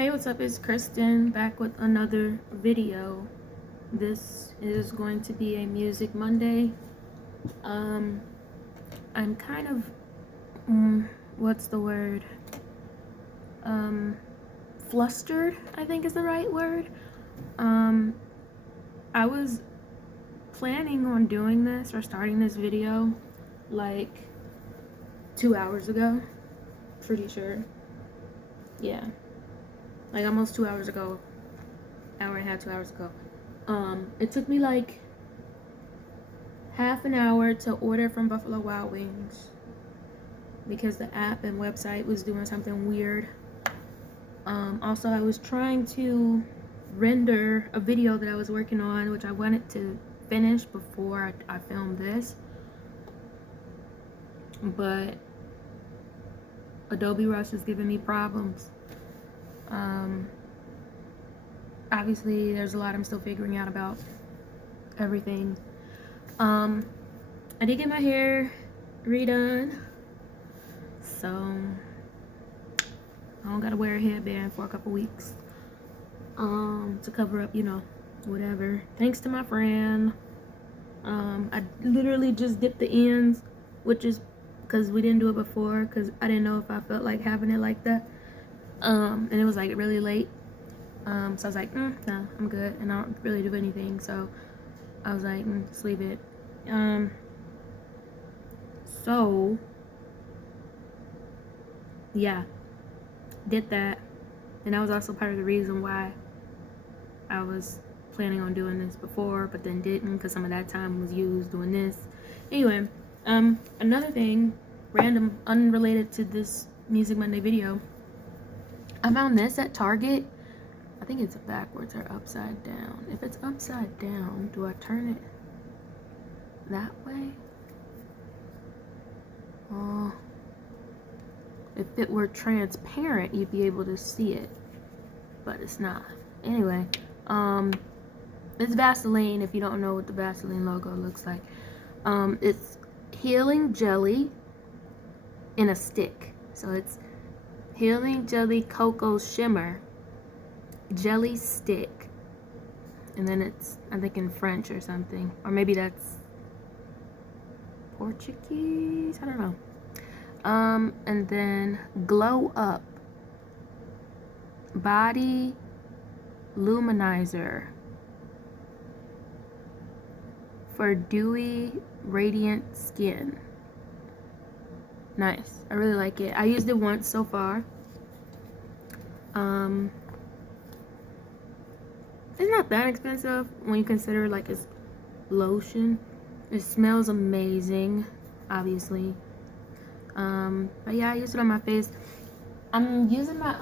Hey, what's up? It's Kristen back with another video. This is going to be a Music Monday. I'm kind of, what's the word? Flustered, I think is the right word. I was planning on doing this or starting this video like 2 hours ago. Pretty sure. Yeah. Like almost 2 hours ago. Hour and a half, 2 hours ago. It took me like half an hour to order from Buffalo Wild Wings because the app and website was doing something weird. Also, I was trying to render a video that I was working on, which I wanted to finish before I filmed this, but Adobe Rush is giving me problems. Obviously, there's a lot I'm still figuring out about everything. I did get my hair redone, so I don't gotta wear a headband for a couple weeks to cover up, whatever. Thanks to my friend. I literally just dipped the ends, which is because we didn't do it before, because I didn't know if I felt like having it like that. And it was like really late. So I was like, no, I'm good, and I don't really do anything. So I was like, just leave it. So yeah, did that, and that was also part of the reason why I was planning on doing this before, but then didn't, because some of that time was used doing this. Anyway, another thing, random, unrelated to this Music Monday video, I found this at Target. I think it's backwards or upside down. If it's upside down, do I turn it that way? Oh, if it were transparent, you'd be able to see it, but it's not. Anyway, it's Vaseline, if you don't know what the Vaseline logo looks like. It's Healing Jelly in a stick. So it's Healing Jelly Cocoa Shimmer Jelly Stick. And then it's, I think, in French or something. Or maybe that's Portuguese? I don't know. And then Glow Up Body Luminizer for dewy, radiant skin. Nice. I really like it. I used it once so far. It's not that expensive when you consider like it's lotion. It smells amazing, obviously. But yeah, I used it on my face. I'm using my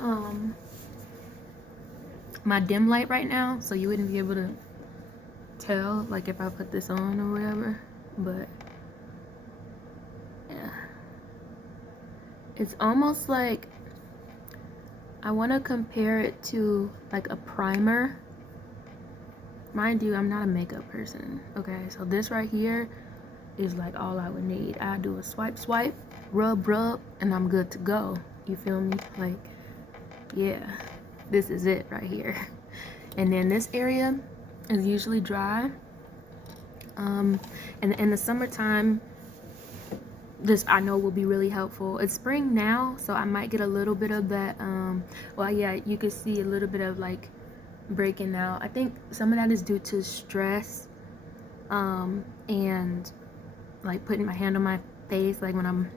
my dim light right now, so you wouldn't be able to tell like if I put this on or whatever, but yeah, it's almost like I want to compare it to like a primer. Mind you, I'm not a makeup person, okay? So this right here is like all I would need. I do a swipe, rub, and I'm good to go. You feel me? Like, yeah, this is it right here. And then this area is usually dry. And in the summertime, this I know will be really helpful. It's spring now, so I might get a little bit of that. Well, yeah, you can see a little bit of like breaking out. I think some of that is due to stress, and like putting my hand on my face, like when I'm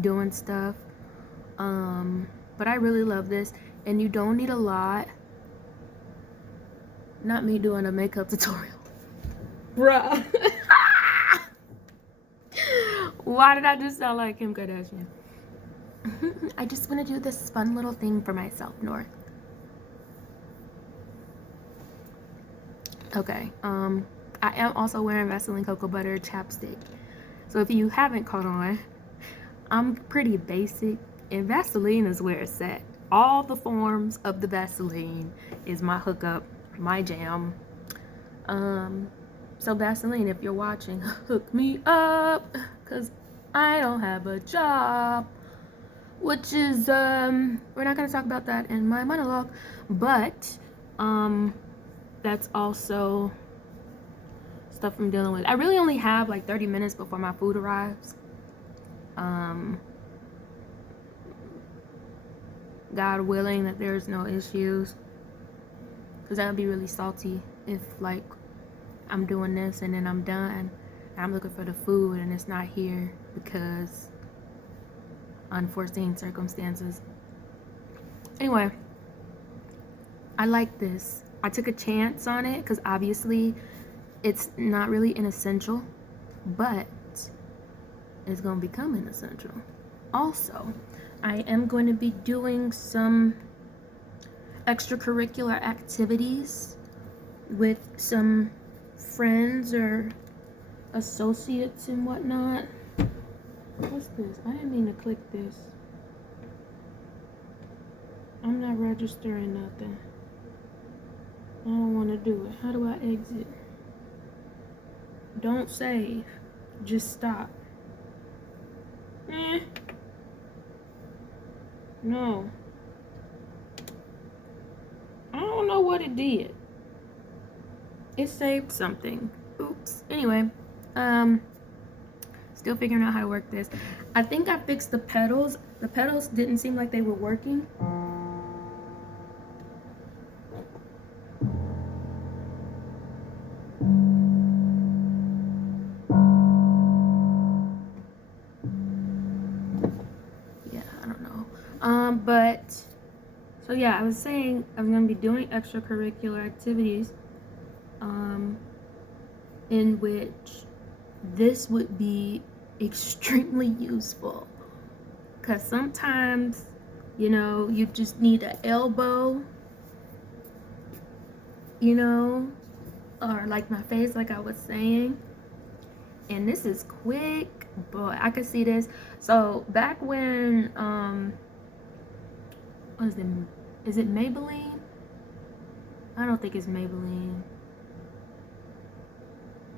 doing stuff. But I really love this, and you don't need a lot. Not me doing a makeup tutorial, bruh. Why did I just sound like Kim Kardashian? I just want to do this fun little thing for myself, North. Okay, I am also wearing Vaseline Cocoa Butter chapstick. So if you haven't caught on, I'm pretty basic, and Vaseline is where it's at. All the forms of the Vaseline is my hookup, my jam. So Vaseline, if you're watching, hook me up, cause I don't have a job. which is we're not going to talk about that in my monologue, but that's also stuff I'm dealing with. I really only have like 30 minutes before my food arrives. God willing that there's no issues, because that would be really salty if like I'm doing this and then I'm done and I'm looking for the food and it's not here because unforeseen circumstances. Anyway, I like this. I took a chance on it because obviously it's not really an essential, but it's going to become an essential. Also, I am going to be doing some extracurricular activities with some friends or associates and whatnot. What's this? I didn't mean to click this. I'm not registering nothing. I don't want to do it. How do I exit? Don't save. Just stop. No. I don't know what it did. It saved something. Oops. Anyway, still figuring out how to work this. I think I fixed the pedals. The pedals didn't seem like they were working. Yeah, I don't know. But so yeah, I was saying I'm gonna be doing extracurricular activities, in which this would be extremely useful, because sometimes, you know, you just need an elbow, you know, or like my face, like I was saying. And this is quick, but I could see this. So back when what is it? Is it Maybelline? I don't think it's Maybelline.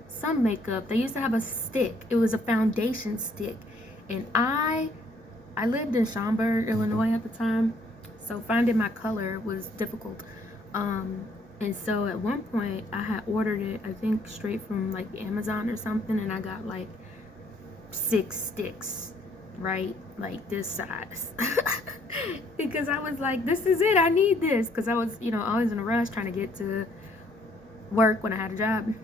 Some makeup, they used to have a stick. It was a foundation stick, and I lived in Schaumburg, Illinois at the time, so finding my color was difficult. And so at one point I had ordered it, I think straight from like Amazon or something, and I got like 6 sticks, right? Like this size. Because I was like, this is it, I need this, because I was, you know, always in a rush trying to get to work when I had a job,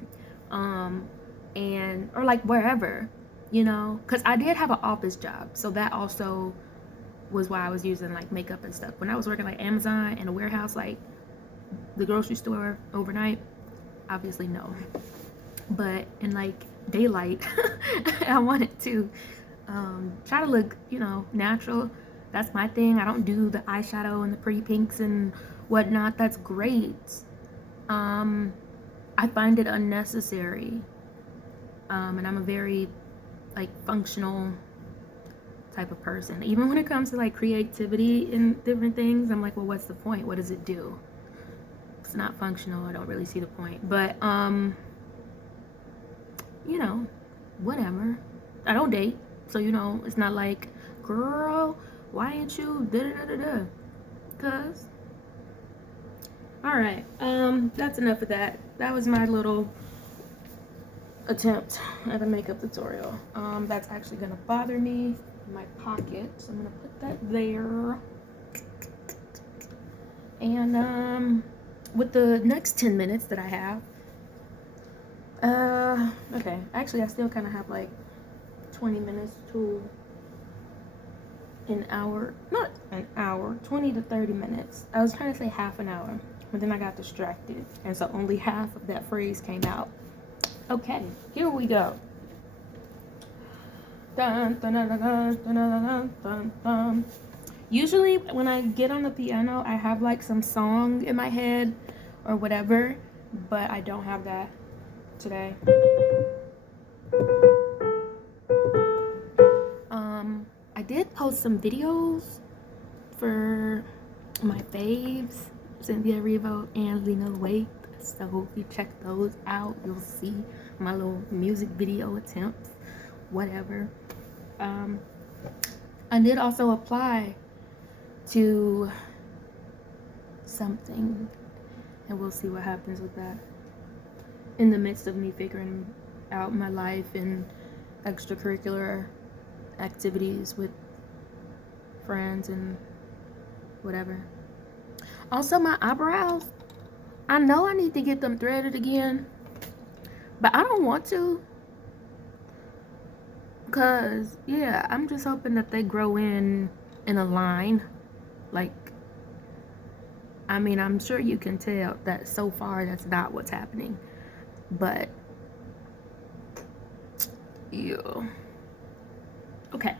and or like wherever, you know, because I did have an office job, so that also was why I was using like makeup and stuff. When I was working like Amazon in a warehouse, like the grocery store overnight, obviously no, but in like daylight, I wanted to try to look, you know, natural. That's my thing. I don't do the eyeshadow and the pretty pinks and whatnot. That's great. I find it unnecessary, and I'm a very like functional type of person. Even when it comes to like creativity and different things, I'm like, well, what's the point? What does it do? It's not functional. I don't really see the point. But you know, whatever. I don't date, so you know, it's not like, girl, why ain't you da da da da? Cause all right, that's enough of that. That was my little attempt at a makeup tutorial. That's actually gonna bother me in my pocket, so I'm gonna put that there. And with the next 10 minutes that I have, okay, actually I still kind of have like 20 minutes to an hour, not an hour, 20 to 30 minutes. I was trying to say half an hour, but then I got distracted, and so only half of that phrase came out. Okay, here we go. Dun, dun, dun, dun, dun, dun, dun, dun. Usually when I get on the piano, I have like some song in my head or whatever, but I don't have that today. I did post some videos for my faves, Cynthia Erivo and Lena Waithe. So if you check those out, you'll see my little music video attempts, whatever. I did also apply to something, and we'll see what happens with that. In the midst of me figuring out my life and extracurricular activities with friends and whatever. Also, my eyebrows, I know I need to get them threaded again, but I don't want to, because yeah, I'm just hoping that they grow in a line. Like, I mean, I'm sure you can tell that so far that's not what's happening, but yeah. Okay.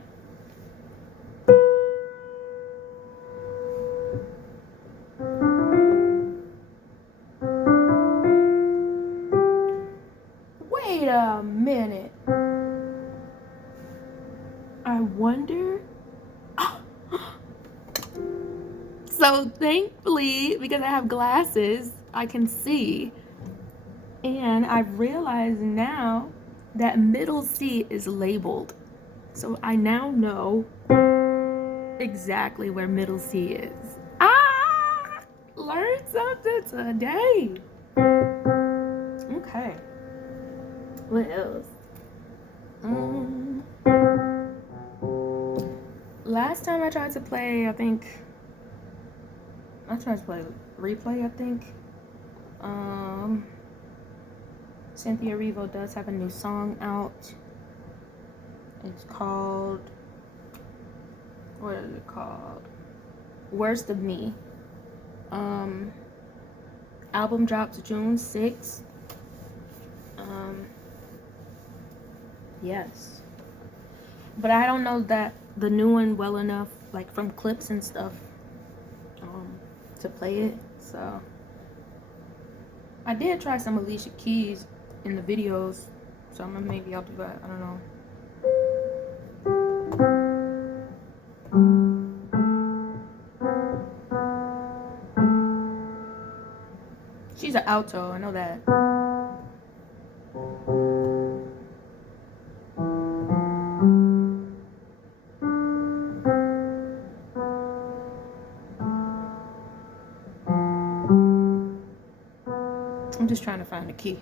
Wait a minute. I wonder. So thankfully, because I have glasses, I can see. And I've realized now that middle C is labeled. So I now know exactly where middle C is. Ah! Learned something today. Okay. What else? Last time I tried to play, I tried to play Replay, I think. Cynthia Erivo does have a new song out. It's called, what is it called? Worst of Me. Album drops June 6th. Yes. But I don't know that the new one well enough, like from clips and stuff, to play it. So I did try some Alicia Keys in the videos, so maybe I'll do that. I don't know. She's an alto, I know that. I'm just trying to find the key.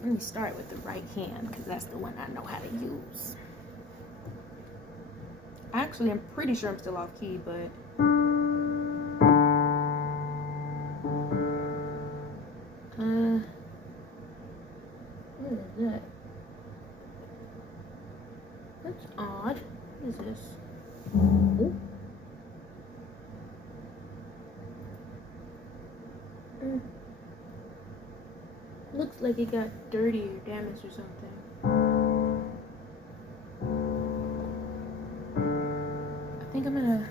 Let me start with the right hand because that's the one I know how to use. Actually, I'm pretty sure I'm still off key, but what is that? That's odd. What is this? Ooh. Looks like it got dirty or damaged or something. I think I'm gonna...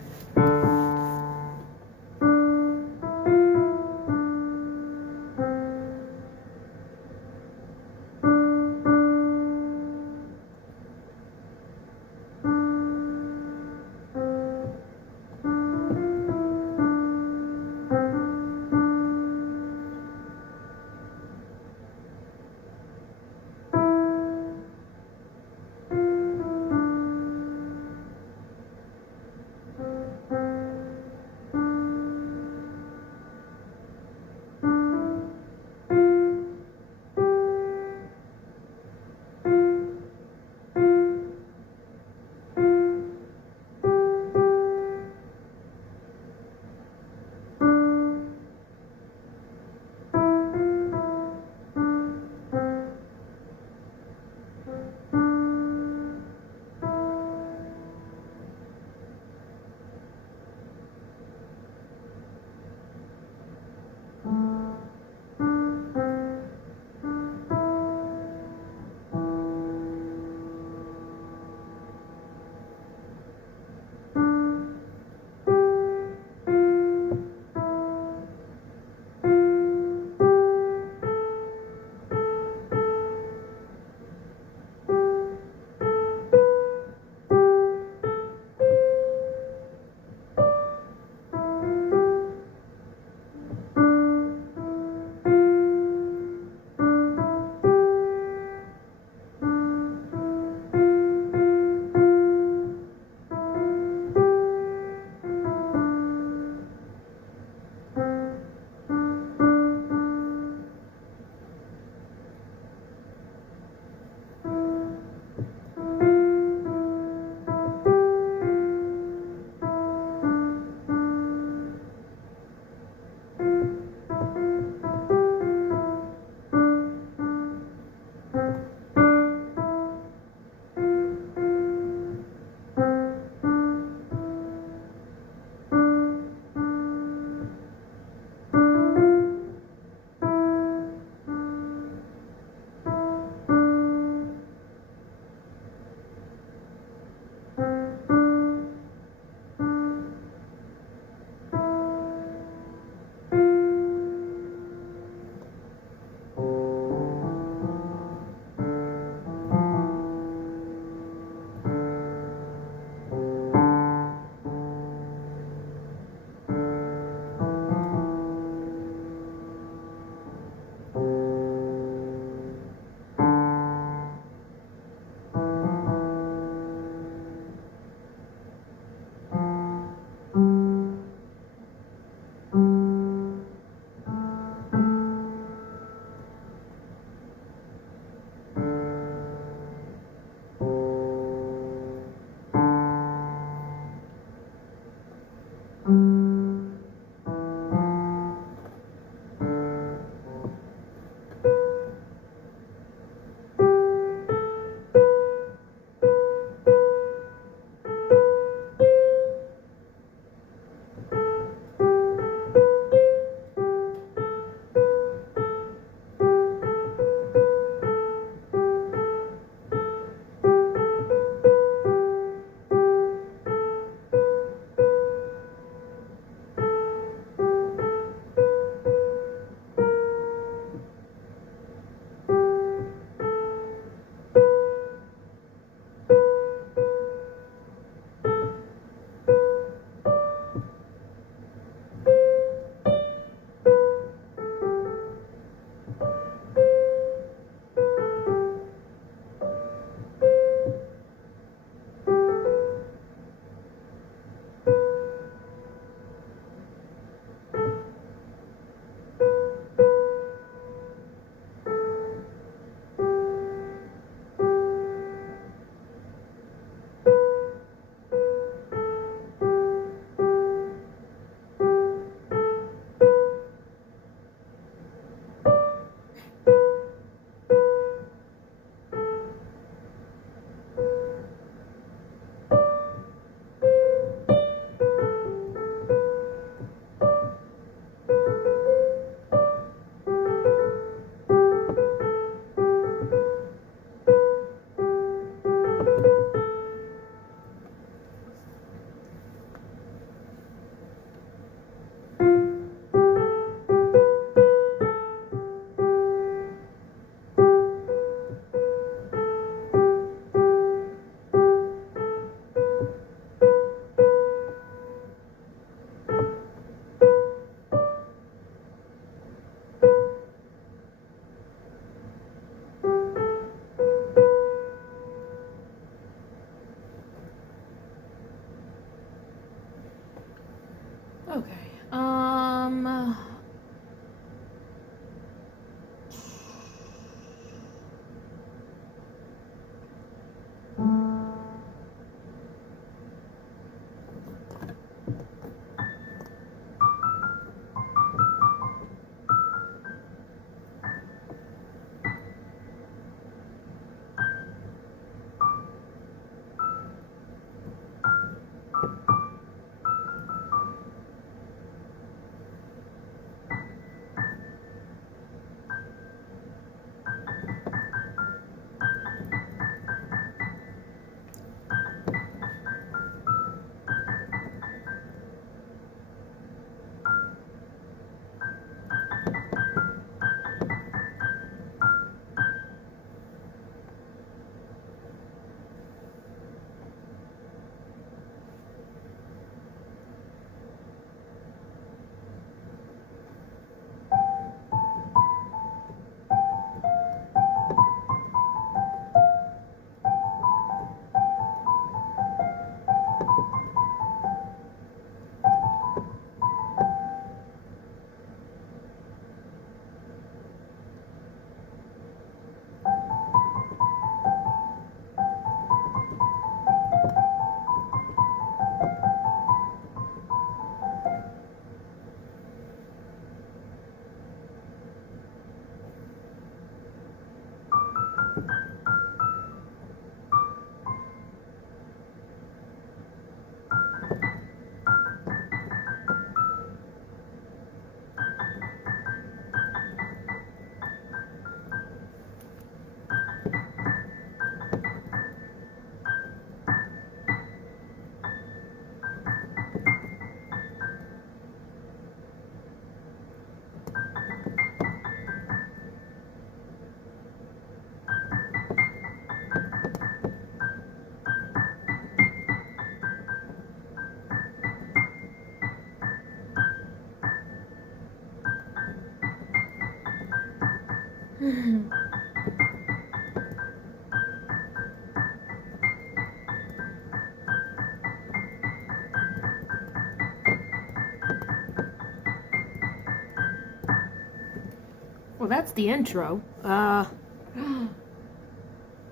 Well, that's the intro. And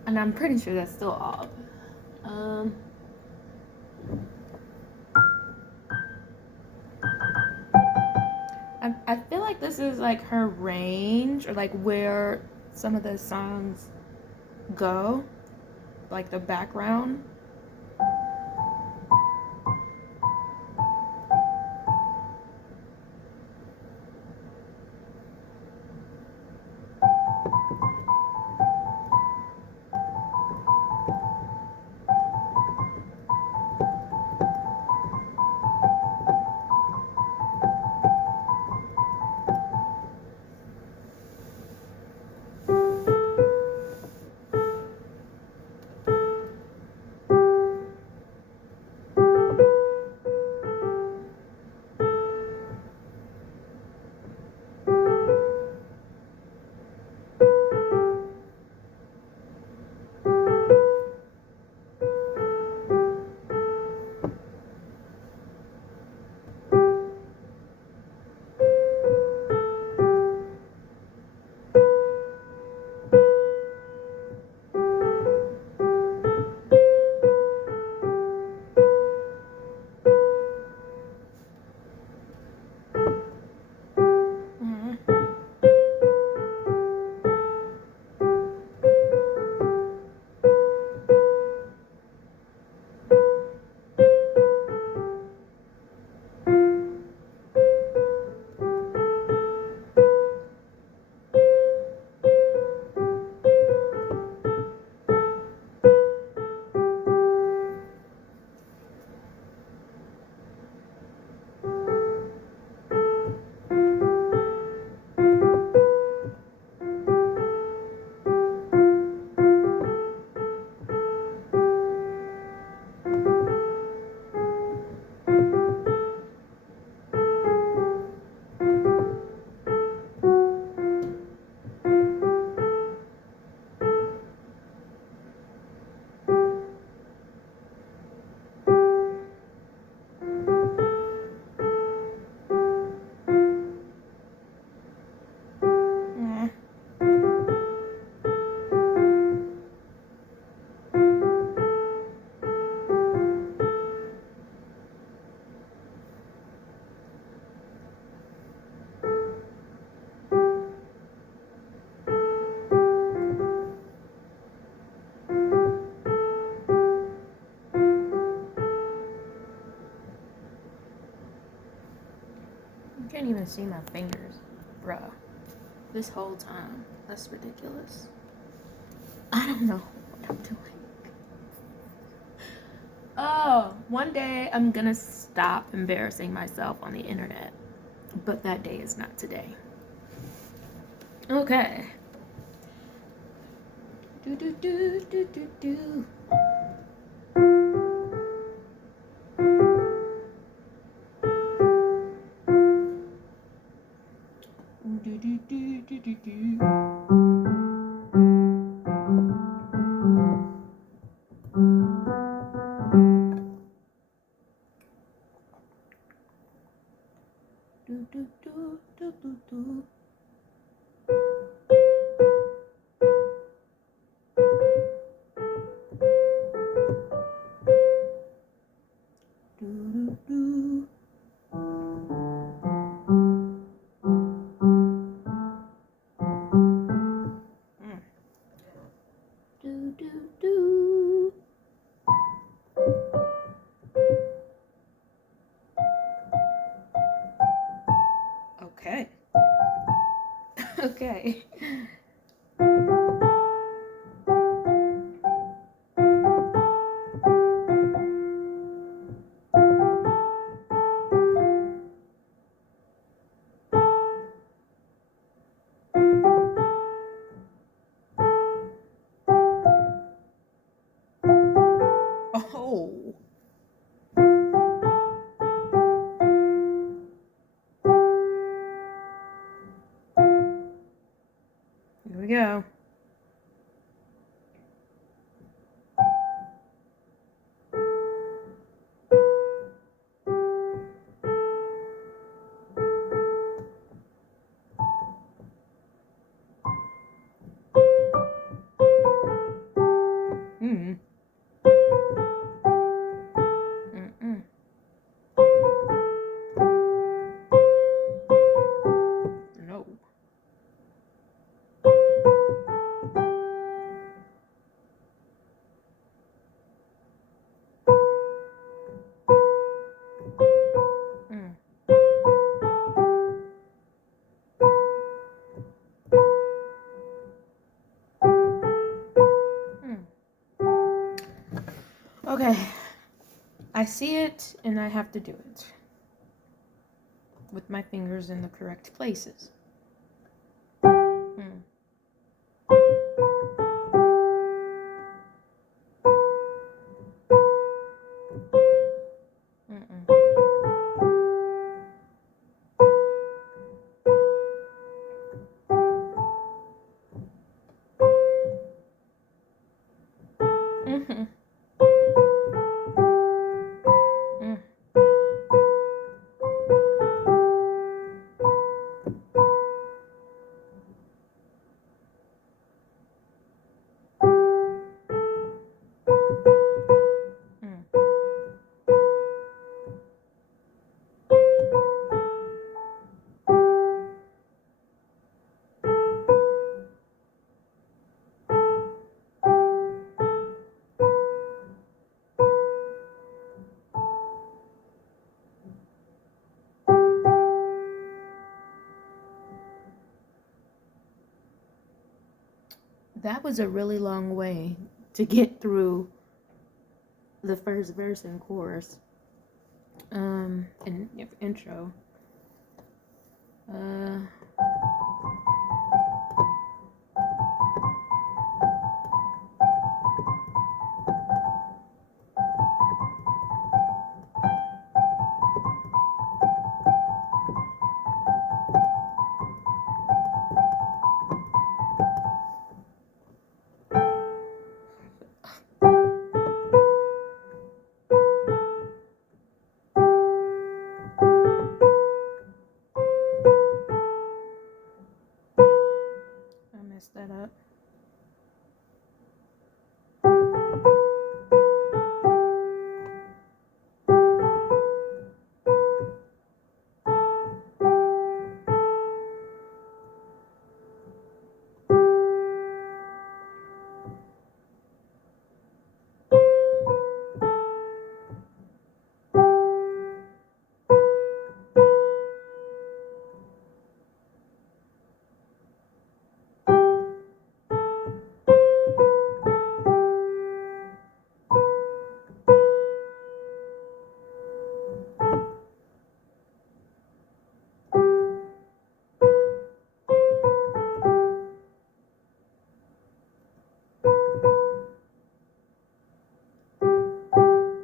I'm pretty sure that's still off. I feel like this is like her range, or like where some of the songs go, like the background. Can't even see my fingers, bruh. This whole time. That's ridiculous. I don't know what I'm doing. Oh, one day I'm gonna stop embarrassing myself on the internet. But that day is not today. Okay. Do do do do do do. Do do do do do do. Do do do do do do. Do do do. Do do do. Okay. Okay. Oh. Here we go. Okay. I see it and I have to do it. With my fingers in the correct places. Mm. Mm-hmm. Mm. Mm. That was a really long way to get through the first verse and chorus. And intro. Uh, I messed that up.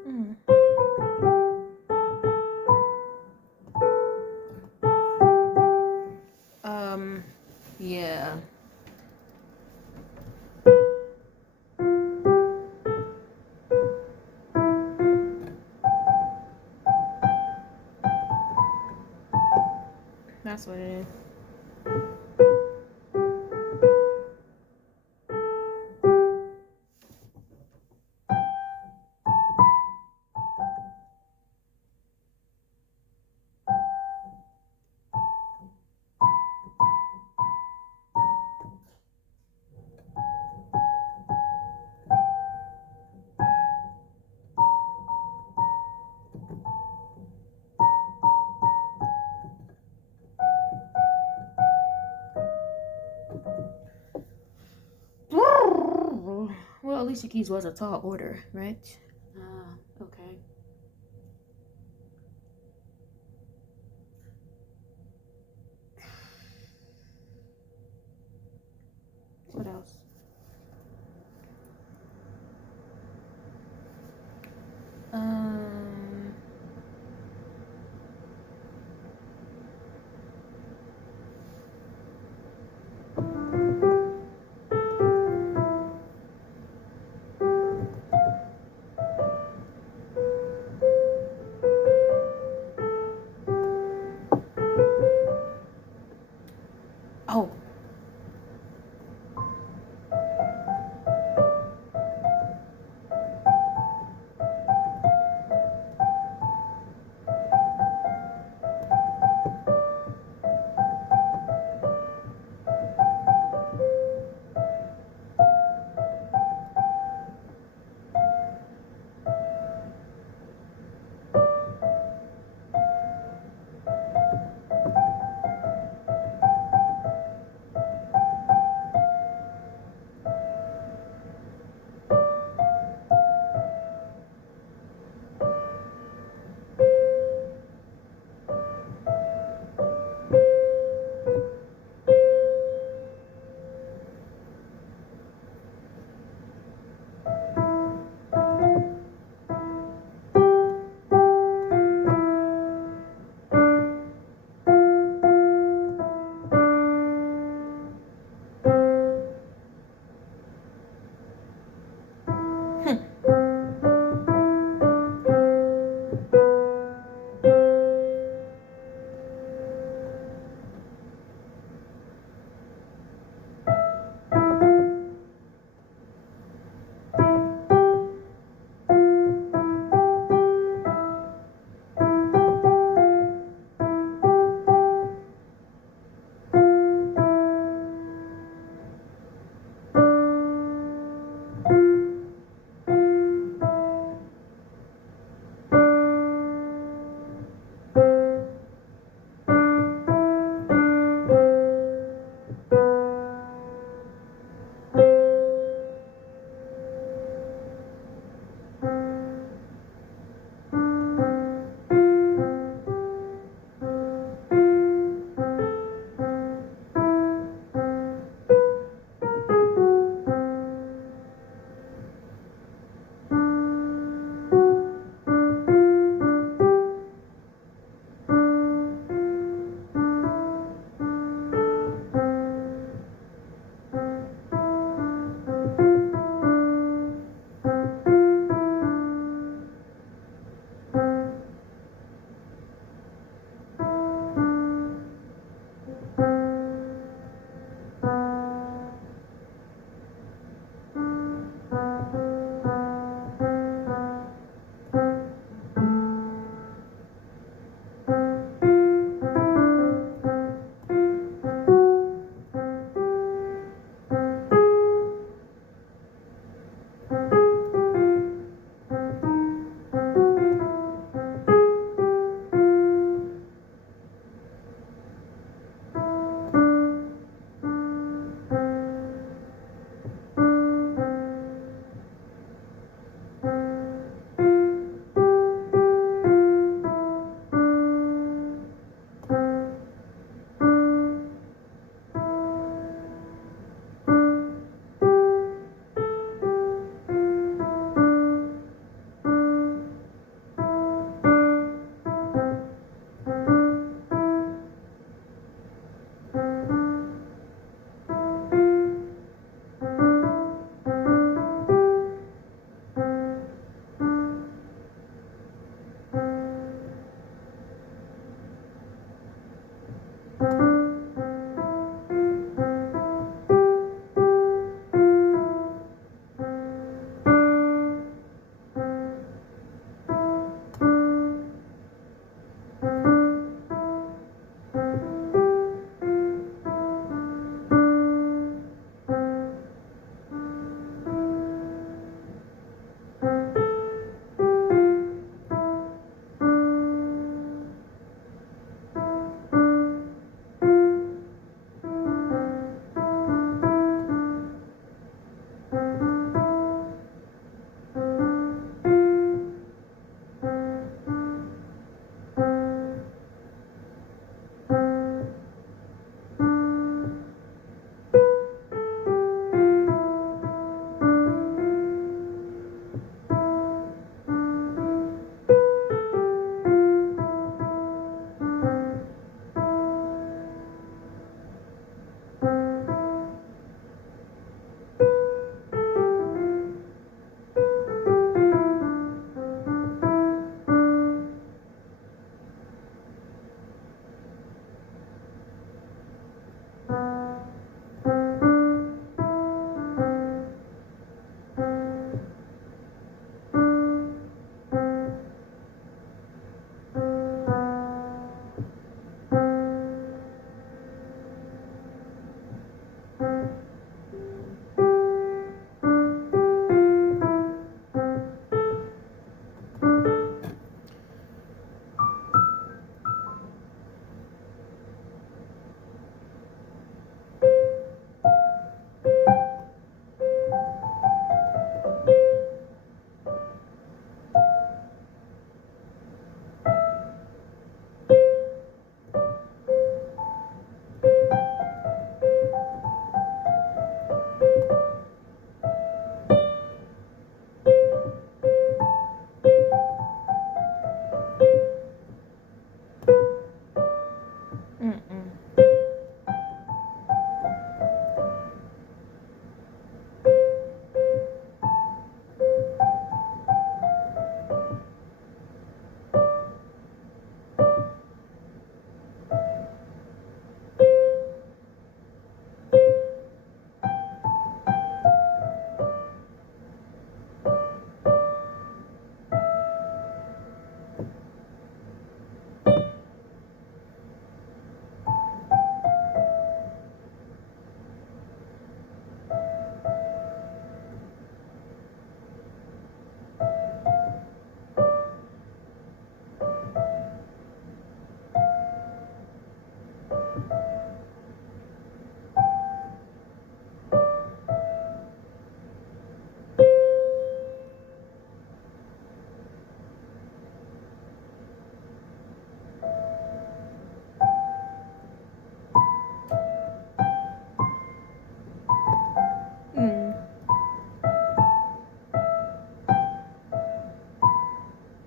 Mm. Yeah. That's what it is. Well, Alicia Keys was a tall order, right? Okay. What else? Um,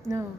No.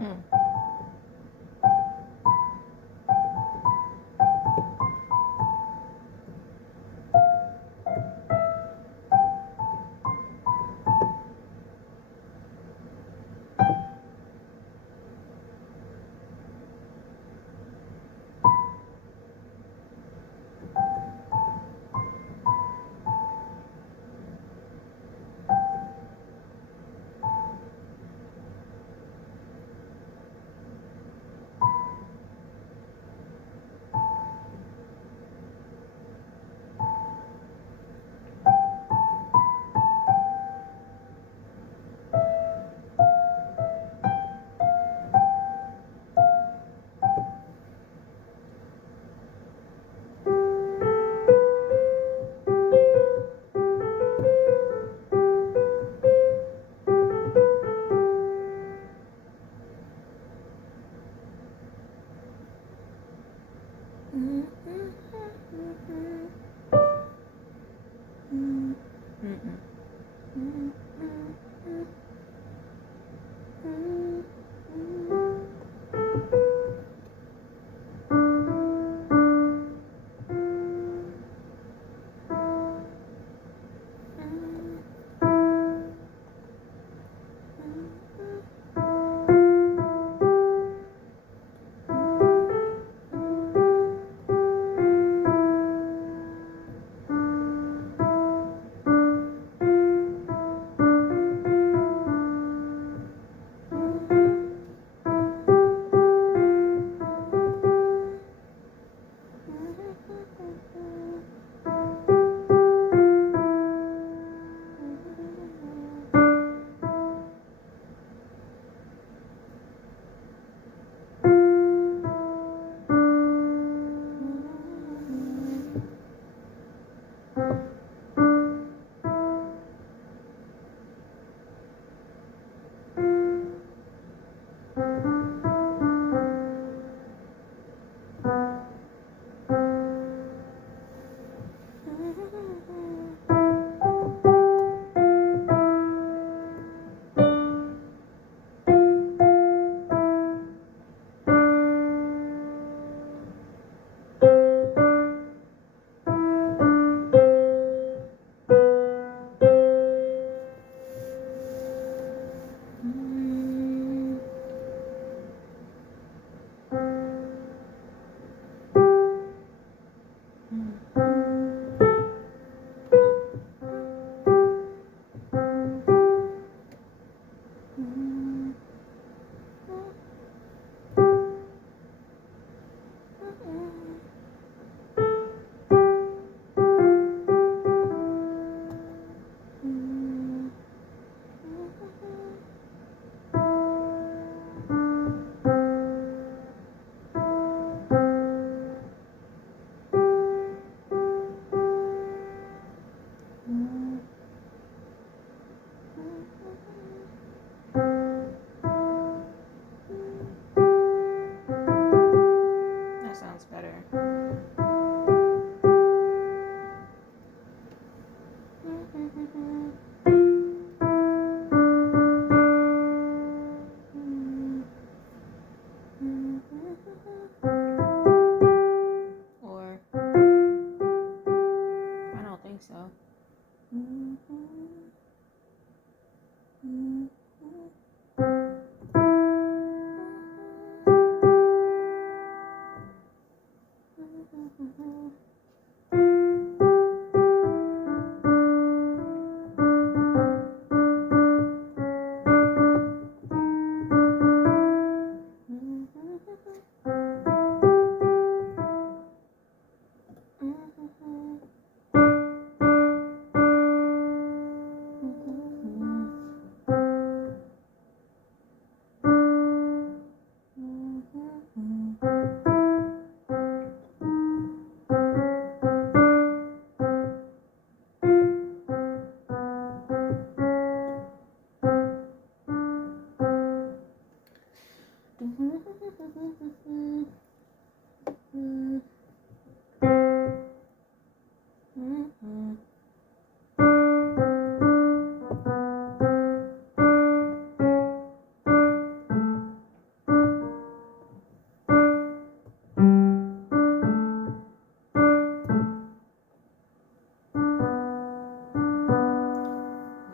Mm.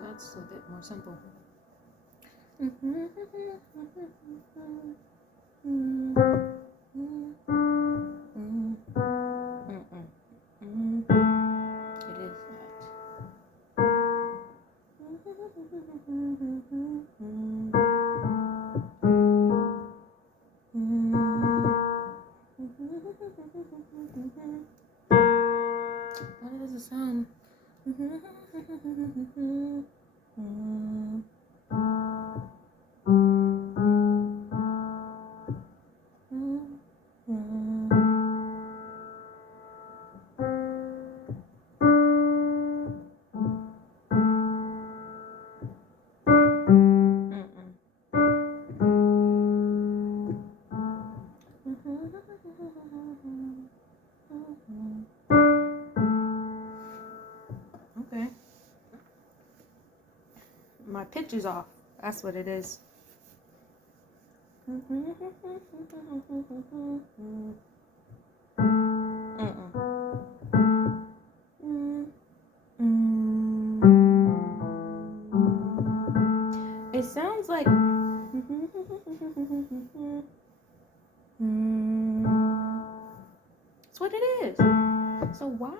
That's a bit more simple. It is that. Why does it sound? Okay. My pitch is off. That's what it is. It sounds like that's what it is. So why?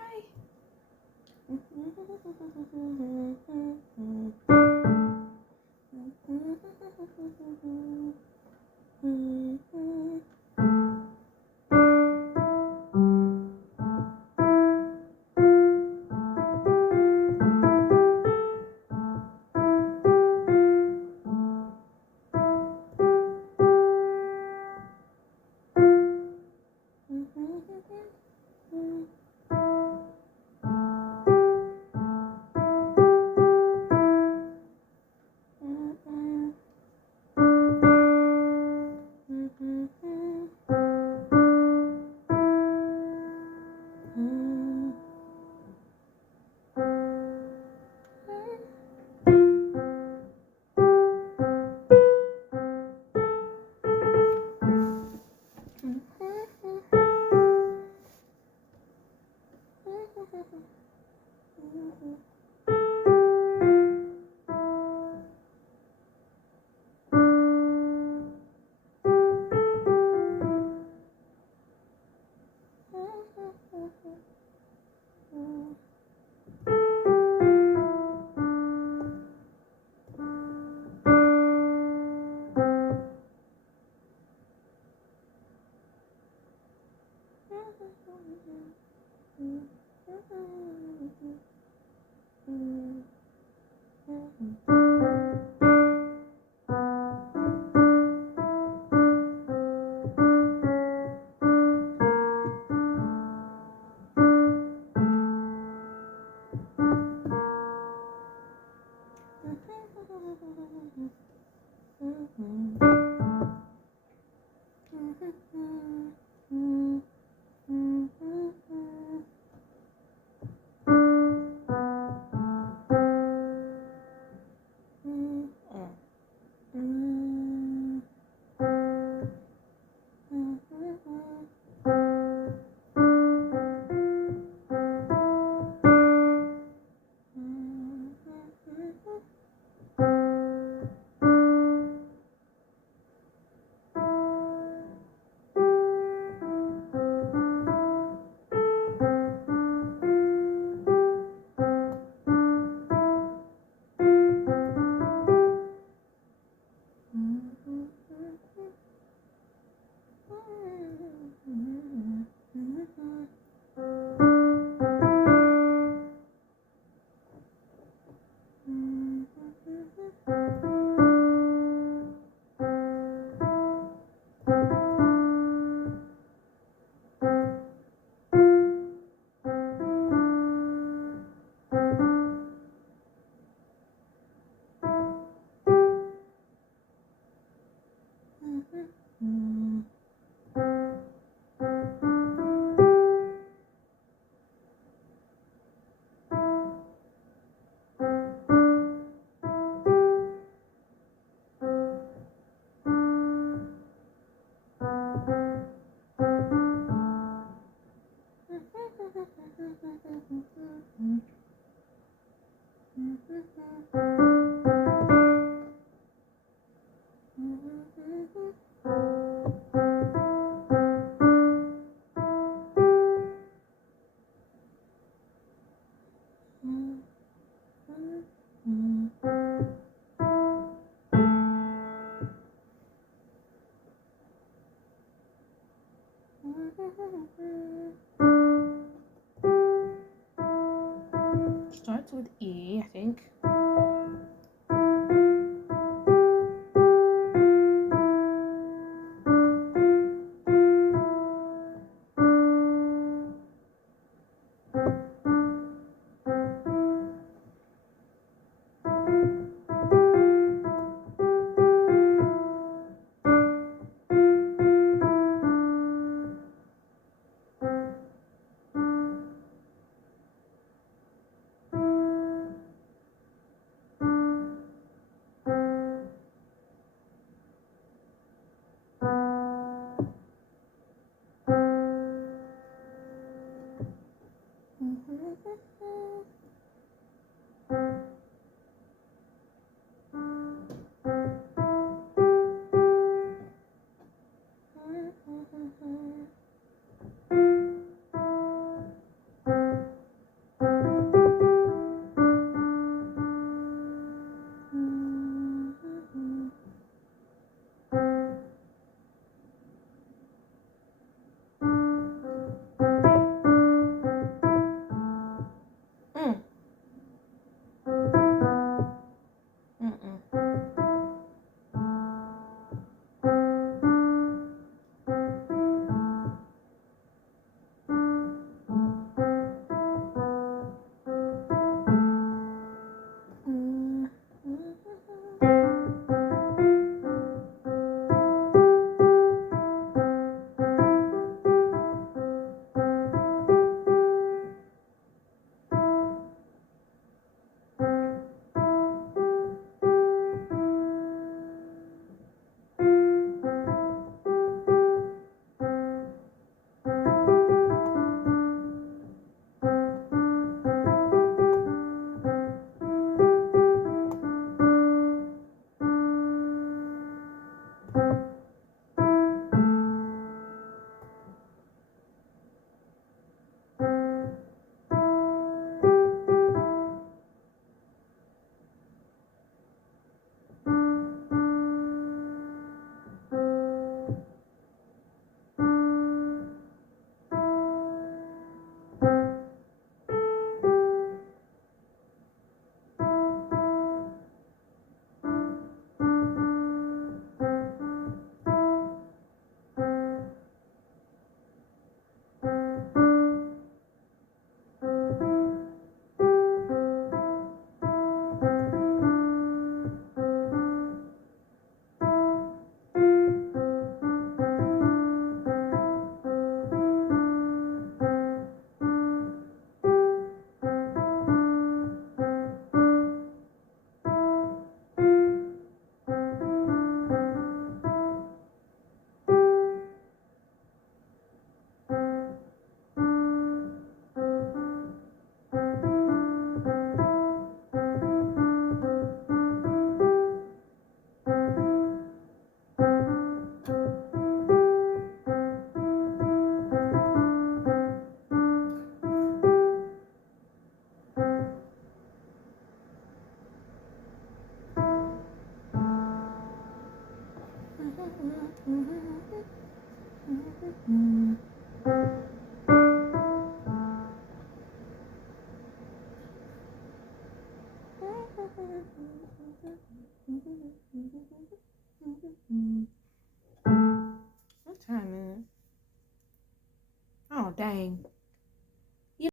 Mm. Starts with E, I think.